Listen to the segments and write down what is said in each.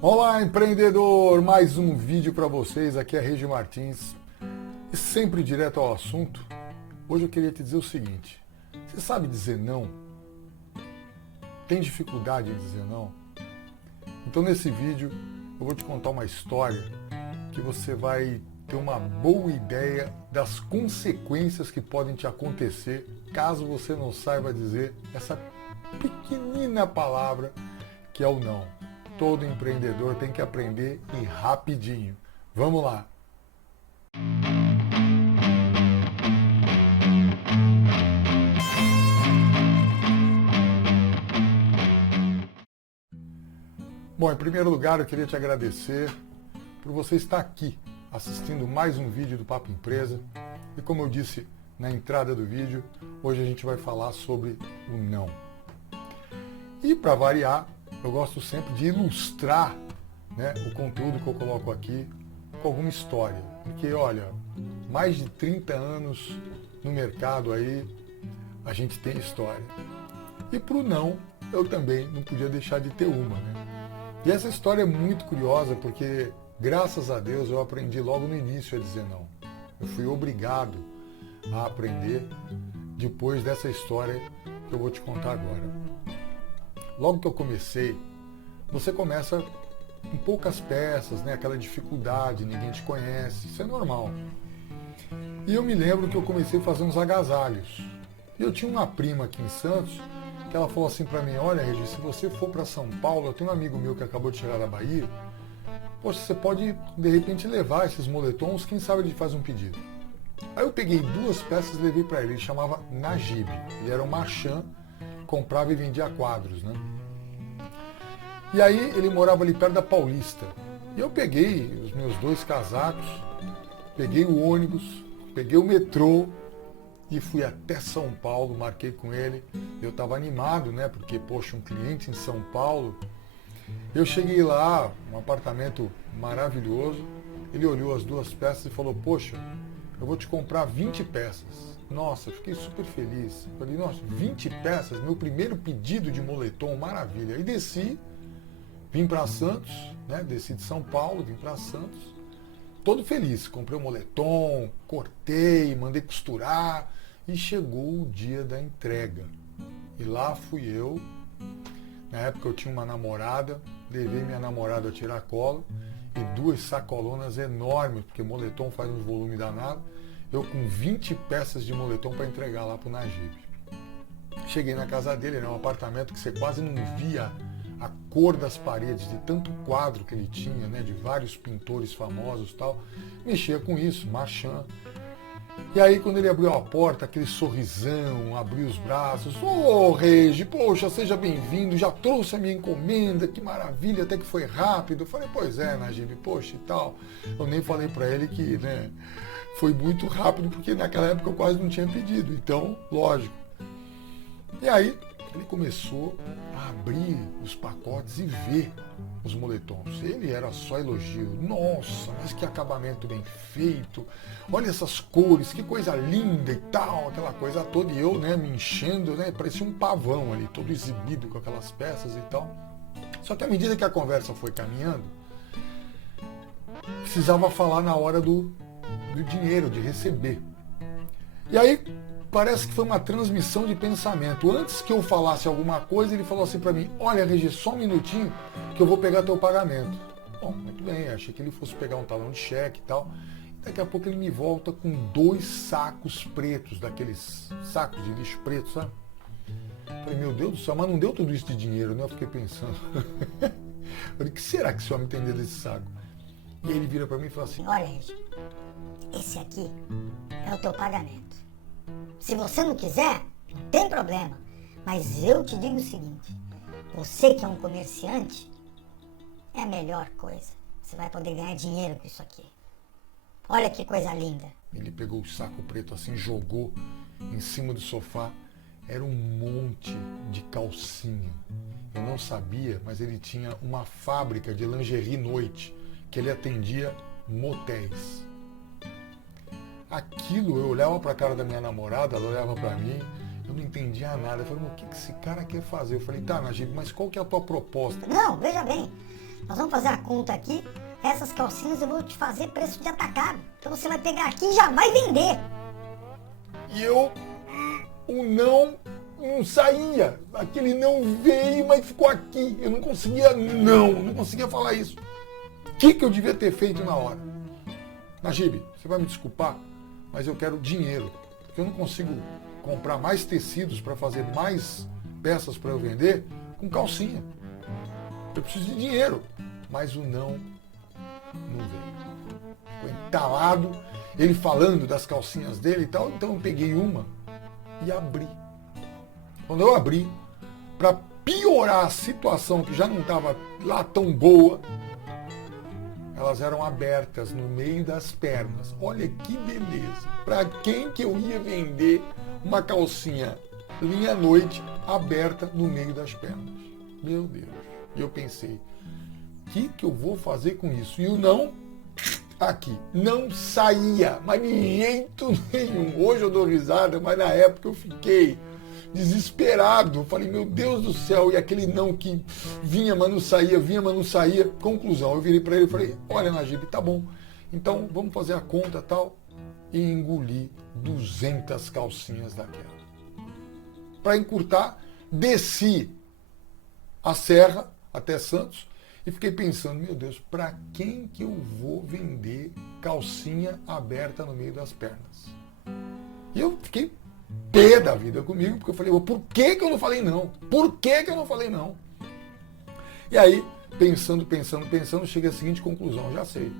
Olá, empreendedor! Mais um vídeo para vocês. Aqui é Regi Martins. E sempre direto ao assunto, hoje eu queria te dizer o seguinte. Você sabe dizer não? Tem dificuldade em dizer não? Então nesse vídeo eu vou te contar uma história que você vai ter uma boa ideia das consequências que podem te acontecer caso você não saiba dizer essa pequenina palavra que é o não. Todo empreendedor tem que aprender e rapidinho. Vamos lá! Bom, em primeiro lugar eu queria te agradecer por você estar aqui assistindo mais um vídeo do Papo Empresa. E como eu disse na entrada do vídeo, hoje a gente vai falar sobre o não. E para variar, eu gosto sempre de ilustrar, o conteúdo que eu coloco aqui com alguma história. Porque, olha, mais de 30 anos no mercado aí, a gente tem história. E para o não, eu também não podia deixar de ter uma, E essa história é muito curiosa porque, graças a Deus, eu aprendi logo no início a dizer não. Eu fui obrigado a aprender depois dessa história que eu vou te contar agora. Logo que eu comecei, você começa com poucas peças, aquela dificuldade, ninguém te conhece, isso é normal. E eu me lembro que eu comecei a fazer uns agasalhos. E eu tinha uma prima aqui em Santos, que ela falou assim para mim, olha, Regi, se você for para São Paulo, eu tenho um amigo meu que acabou de chegar da Bahia, poxa, você pode de repente levar esses moletons, quem sabe ele faz um pedido. Aí eu peguei 2 peças e levei para ele, ele chamava Najib, ele era um marchand, comprava e vendia quadros, E aí ele morava ali perto da Paulista. E eu peguei os meus 2 casacos, peguei o ônibus, peguei o metrô e fui até São Paulo, marquei com ele. Eu estava animado, porque, poxa, um cliente em São Paulo. Eu cheguei lá, um apartamento maravilhoso, ele olhou as 2 peças e falou, poxa, eu vou te comprar 20 peças. Nossa, eu fiquei super feliz. Falei, nossa, 20 peças? Meu primeiro pedido de moletom, maravilha. E desci, vim para Santos, desci de São Paulo, vim para Santos, todo feliz. Comprei o moletom, cortei, mandei costurar e chegou o dia da entrega. E lá fui eu. Na época eu tinha uma namorada, levei minha namorada a tirar cola e 2 sacolonas enormes, porque moletom faz um volume danado. Eu com 20 peças de moletom para entregar lá para o Najib. Cheguei na casa dele, era um apartamento que você quase não via a cor das paredes, de tanto quadro que ele tinha, de vários pintores famosos e tal. Mexia com isso, marchand. E aí quando ele abriu a porta, aquele sorrisão, abriu os braços, ô Regi, poxa, seja bem-vindo, já trouxe a minha encomenda, que maravilha, até que foi rápido. Eu falei, pois é, Najib, poxa e tal. Eu nem falei para ele que, foi muito rápido, porque naquela época eu quase não tinha pedido, então, lógico. E aí, ele começou a abrir os pacotes e ver os moletons. Ele era só elogio. Nossa, mas que acabamento bem feito. Olha essas cores, que coisa linda e tal, aquela coisa toda. E eu, me enchendo, parecia um pavão ali, todo exibido com aquelas peças e tal. Só que à medida que a conversa foi caminhando, precisava falar na hora do dinheiro, de receber. E aí, parece que foi uma transmissão de pensamento. Antes que eu falasse alguma coisa, ele falou assim para mim, olha, Regi, só um minutinho que eu vou pegar teu pagamento. Bom, muito bem, achei que ele fosse pegar um talão de cheque e tal. Daqui a pouco ele me volta com 2 sacos pretos, daqueles sacos de lixo preto, sabe? Falei, meu Deus do céu, mas não deu tudo isso de dinheiro, Eu fiquei pensando. Falei, o que será que esse homem tem dentro desse saco? E aí ele vira para mim e fala assim, olha, Regi, esse aqui é o teu pagamento. Se você não quiser, não tem problema. Mas eu te digo o seguinte, você que é um comerciante, é a melhor coisa. Você vai poder ganhar dinheiro com isso aqui. Olha que coisa linda. Ele pegou o saco preto assim, jogou em cima do sofá. Era um monte de calcinha. Eu não sabia, mas ele tinha uma fábrica de lingerie noite, que ele atendia motéis. Aquilo, eu olhava para a cara da minha namorada, ela olhava para mim, eu não entendia nada. Eu falei, mas o que esse cara quer fazer? Eu falei, tá, Najib, mas qual que é a tua proposta? Não, veja bem, Nós vamos fazer a conta aqui. Essas calcinhas eu vou te fazer preço de atacado. Então você vai pegar aqui e já vai vender. E o não saía. Aquele não veio, mas ficou aqui. Eu não conseguia falar isso. O que eu devia ter feito na hora? Najib, você vai me desculpar, mas eu quero dinheiro. Porque eu não consigo comprar mais tecidos para fazer mais peças para eu vender com calcinha. Eu preciso de dinheiro. Mas o não veio. Ficou entalado, ele falando das calcinhas dele e tal. Então eu peguei uma e abri. Quando eu abri, para piorar a situação que já não estava lá tão boa, elas eram abertas no meio das pernas. Olha que beleza. Para quem que eu ia vender uma calcinha linha noite aberta no meio das pernas? Meu Deus. E eu pensei, o que eu vou fazer com isso? E o não, aqui, não saía, mas de jeito nenhum. Hoje eu dou risada, mas na época eu fiquei desesperado. Falei, meu Deus do céu, e aquele não que vinha, mas não saía, vinha, mas não saía. Conclusão, eu virei para ele e falei, olha, Najib, tá bom, então vamos fazer a conta tal. E engoli 200 calcinhas daquela. Para encurtar, desci a serra até Santos e fiquei pensando, meu Deus, para quem que eu vou vender calcinha aberta no meio das pernas? E eu fiquei pé da vida comigo, porque eu falei, por que eu não falei não? Por que eu não falei não? E aí, pensando, cheguei à seguinte conclusão, já sei.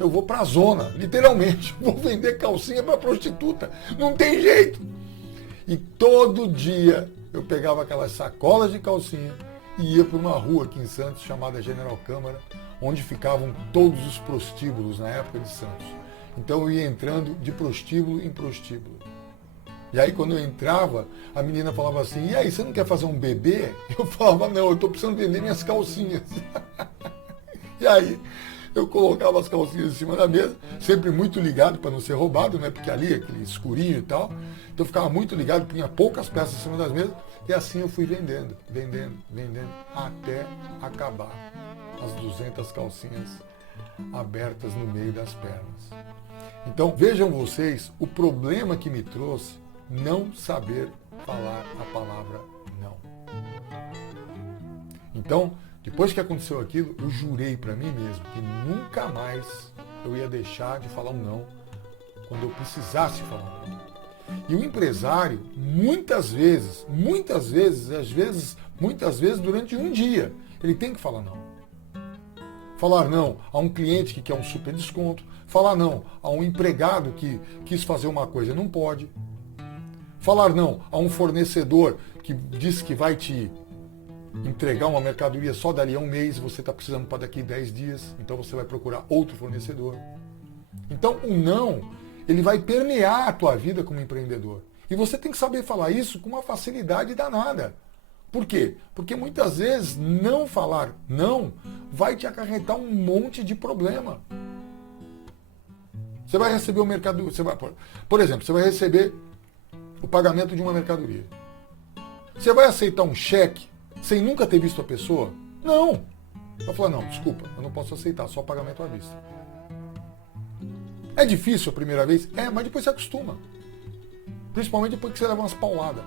Eu vou para a zona, literalmente, vou vender calcinha para prostituta, não tem jeito. E todo dia eu pegava aquelas sacolas de calcinha e ia para uma rua aqui em Santos, chamada General Câmara, onde ficavam todos os prostíbulos na época de Santos. Então eu ia entrando de prostíbulo em prostíbulo. E aí quando eu entrava, a menina falava assim, e aí, você não quer fazer um bebê? Eu falava, não, eu estou precisando vender minhas calcinhas. E aí eu colocava as calcinhas em cima da mesa, sempre muito ligado para não ser roubado, né? Porque ali, aquele escurinho e tal. Então eu ficava muito ligado, tinha poucas peças em cima das mesas, e assim eu fui vendendo, até acabar as 200 calcinhas abertas no meio das pernas. Então vejam vocês o problema que me trouxe não saber falar a palavra não. Então, depois que aconteceu aquilo, eu jurei para mim mesmo que nunca mais eu ia deixar de falar um não quando eu precisasse falar um não. E o empresário, muitas vezes, durante um dia, ele tem que falar não. Falar não a um cliente que quer um super desconto, falar não a um empregado que quis fazer uma coisa e não pode, falar não a um fornecedor que disse que vai te entregar uma mercadoria só dali a um mês, você está precisando para daqui 10 dias, então você vai procurar outro fornecedor. Então o não, ele vai permear a tua vida como empreendedor. E você tem que saber falar isso com uma facilidade danada. Por quê? Porque muitas vezes não falar não vai te acarretar um monte de problema. Você vai receber o mercado, por exemplo, você vai receber o pagamento de uma mercadoria. Você vai aceitar um cheque sem nunca ter visto a pessoa? Não. Vai falar, não, desculpa, eu não posso aceitar, só pagamento à vista. É difícil a primeira vez? É, mas depois você acostuma. Principalmente depois que você leva umas pauladas.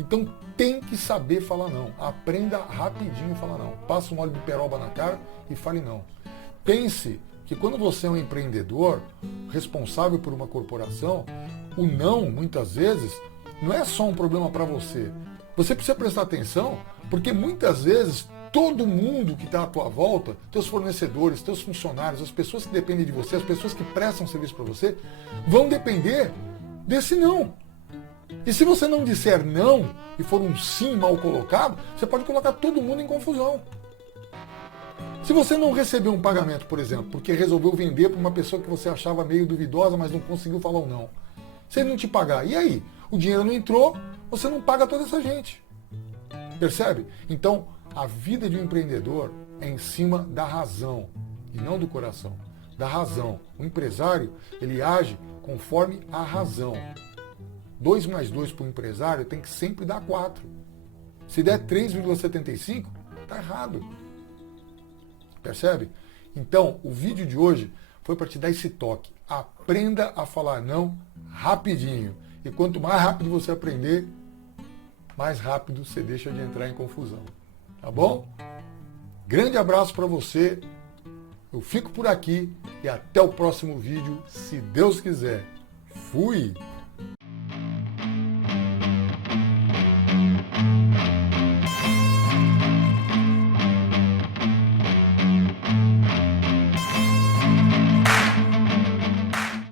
Então tem que saber falar não. Aprenda rapidinho a falar não. Passa um óleo de peroba na cara e fale não. Pense que quando você é um empreendedor responsável por uma corporação, o não, muitas vezes, não é só um problema para você. Você precisa prestar atenção, porque muitas vezes todo mundo que está à tua volta, teus fornecedores, teus funcionários, as pessoas que dependem de você, as pessoas que prestam serviço para você, vão depender desse não. E se você não disser não e for um sim mal colocado, você pode colocar todo mundo em confusão. Se você não receber um pagamento, por exemplo, porque resolveu vender para uma pessoa que você achava meio duvidosa, mas não conseguiu falar um não. Se ele não te pagar, e aí? O dinheiro não entrou, você não paga toda essa gente. Percebe? Então, a vida de um empreendedor é em cima da razão e não do coração. Da razão. O empresário, ele age conforme a razão. 2 mais 2 para o empresário tem que sempre dar 4. Se der 3,75, está errado. Percebe? Então, o vídeo de hoje foi para te dar esse toque. Aprenda a falar não rapidinho. E quanto mais rápido você aprender, mais rápido você deixa de entrar em confusão. Tá bom? Grande abraço para você. Eu fico por aqui e até o próximo vídeo, se Deus quiser. Fui!